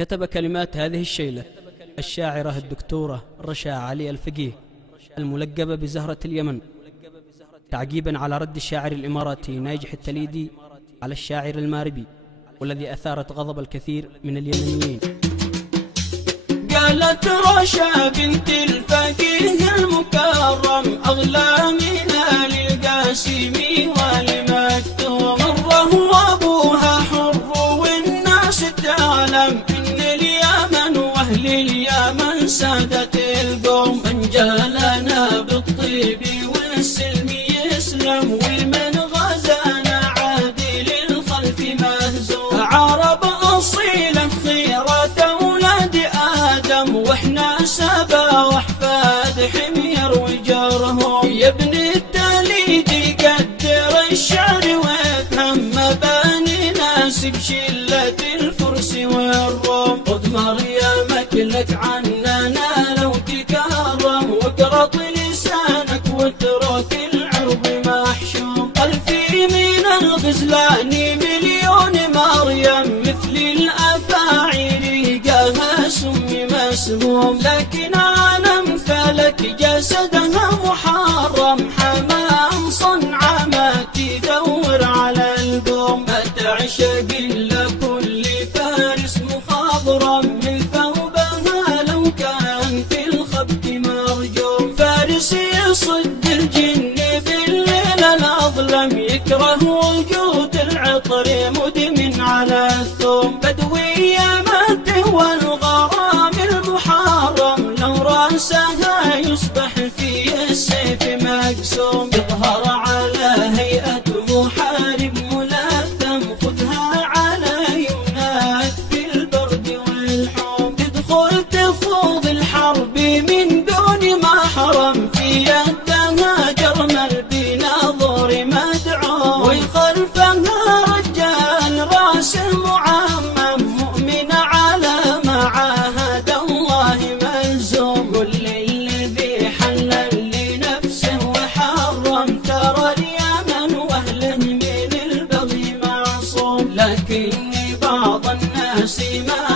كتب كلمات هذه الشيلة الشاعرة الدكتورة رشا علي الفقيه الملقبة بزهرة اليمن، تعقيبا على رد الشاعر الإماراتي ناجح التليدي على الشاعر الماربي، والذي أثارت غضب الكثير من اليمنيين. قالت رشا بنت الفقيه المكرم أغلى من القاسم والمكتوم، مره وأبوها حر والناس تعلم إن اليمن وأهل اليمن سادة القوم، من جالنا بالطيب والسلم يسلم، ومن غزانا عادل الخلف مهزوم، عرب أصيلة خيرة أولاد آدم، وإحنا سبا وأحفاد حمير وجرهم، يا ابن التليدي قدر الشعر وافهم مباني ناس بشلة الفرس والروم، خذ مريمك لك عننا لو تكرم، واقرط لسانك واترك العرض محشوم، ألفي من الغزلان مليون مريم مثل الأفاعي ريقها سم مسموم، لكن على امثالك جسدها محرم، حمام صنعة ما تدور على القوم، ما تعشق إلا كل فارس مخضرم، من ثوبها لو كان في الخبط مرجوم، فارس يصد الجن بالليل الأظلم، يكره وجود العطر مدمن على الثوم، بدوية مده والغرام المحرم، لو راسها يصبح في السيف مقسوم، يظهر على هيئة محارب ملثم، خذها على يمناك في البرد والحوم، تدخل تخوض الحرب من دون محرم، في يدها جرمل بناظر مدعوم، وخلفها رجال راس معمم، مؤمن على ما عاهد الله ملزوم، قل للذي حلل لنفسه وحرم، ترى اليمن واهله من البغي معصوم، لكن بعض الناس ما